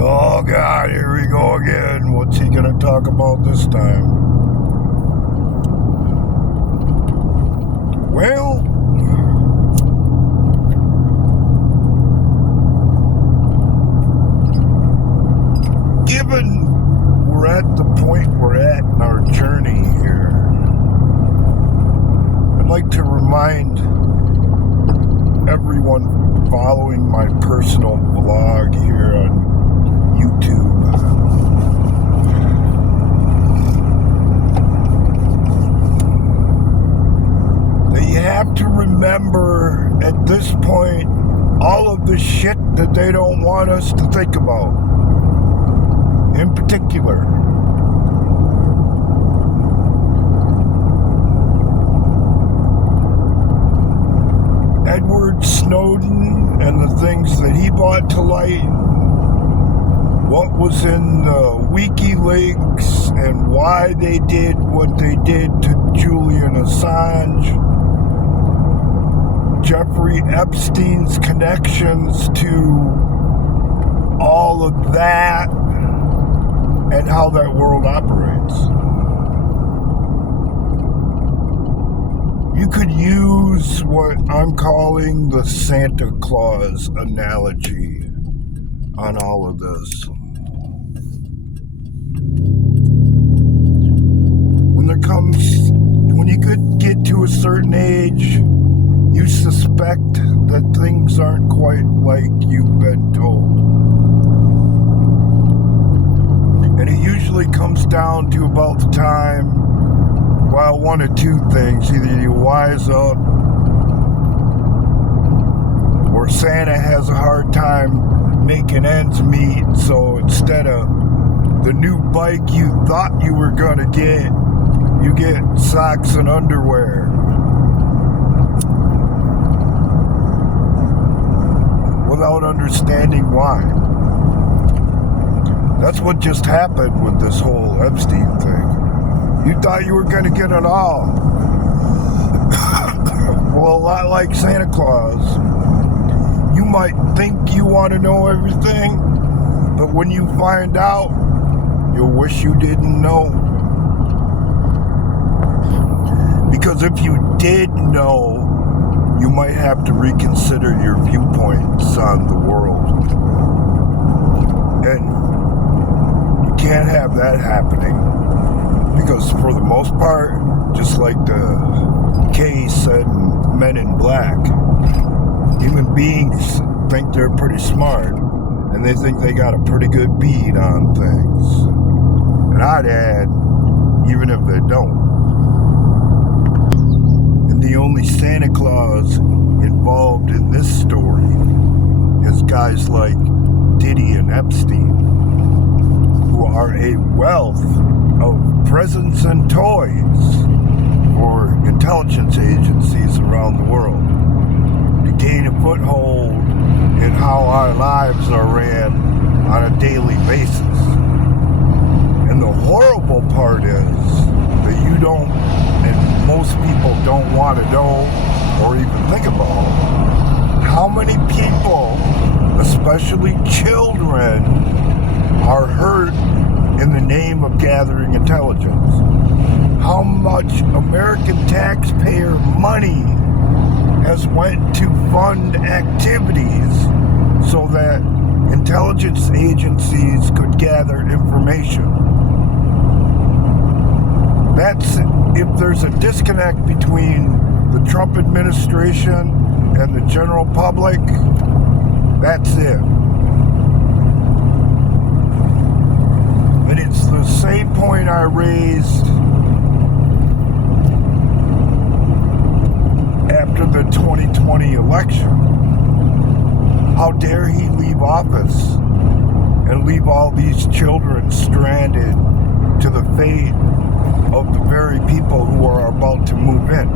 Oh God, here we go again. What's he gonna talk about this time? Well, given we're at the point we're at in our journey here, I'd like to remind everyone following my personal vlog here on YouTube that you have to remember at this point all of the shit that they don't want us to think about. In particular, Edward Snowden and the things that he brought to light, what was in the WikiLeaks and why they did what they did to Julian Assange, Jeffrey Epstein's connections to all of that, and how that world operates. You could use what I'm calling the Santa Claus analogy on all of this. When you could get to a certain age, you suspect that things aren't quite like you've been told. And it usually comes down to about the time, well, one of two things. Either you wise up, or Santa has a hard time making ends meet, so instead of the new bike you thought you were gonna get, you get socks and underwear. Without understanding why. That's what just happened with this whole Epstein thing. You thought you were going to get it all. Well, a lot like Santa Claus. You might think you want to know everything, but when you find out, you'll wish you didn't know. Because if you did know, you might have to reconsider your viewpoints on the world. And can't have that happening, because for the most part, just like the case said in Men in Black, human beings think they're pretty smart, and they think they got a pretty good bead on things. And I'd add, even if they don't. And the only Santa Claus involved in this story is guys like Diddy and Epstein, who are a wealth of presents and toys for intelligence agencies around the world to gain a foothold in how our lives are ran on a daily basis. And the horrible part is that you don't, and most people don't want to know or even think about, how many people, especially children, are hurt in the name of gathering intelligence. How much American taxpayer money has went to fund activities so that intelligence agencies could gather information. That's, if there's a disconnect between the Trump administration and the general public, that's it. And it's the same point I raised after the 2020 election. How dare he leave office and leave all these children stranded to the fate of the very people who are about to move in.